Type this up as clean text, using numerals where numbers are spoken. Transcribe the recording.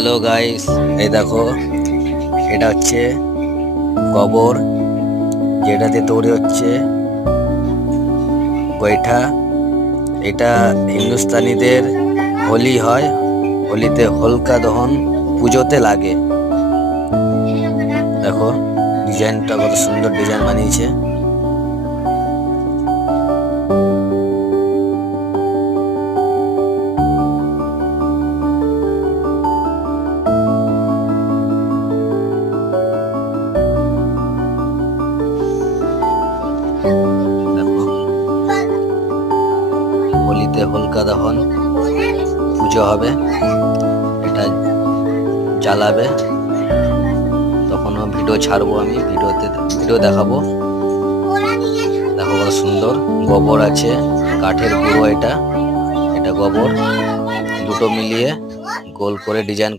Hello guys, এই দেখো, এটা হচ্ছে গোবর, যেটাতে তৈরি হচ্ছে গোইঠা। এটা হিন্দুস্তানিদের হোলি হয়, হোলিতে হোলিকা দহন পুজোতে লাগে। দেখো ডিজাইনটা কত সুন্দর ডিজাইন বানিয়েছে। দেখো, হোলিতে হোলিকা দহন পুজো হবে, এটা জ্বালাবে। তখনও ভিডিও ছাড়বো, আমি ভিডিও দেখাবো। দেখো কত সুন্দর গোবর আছে, কাঠের গুঁড়ো, এটা গোবর, দুটো মিলিয়ে গোল করে ডিজাইন করে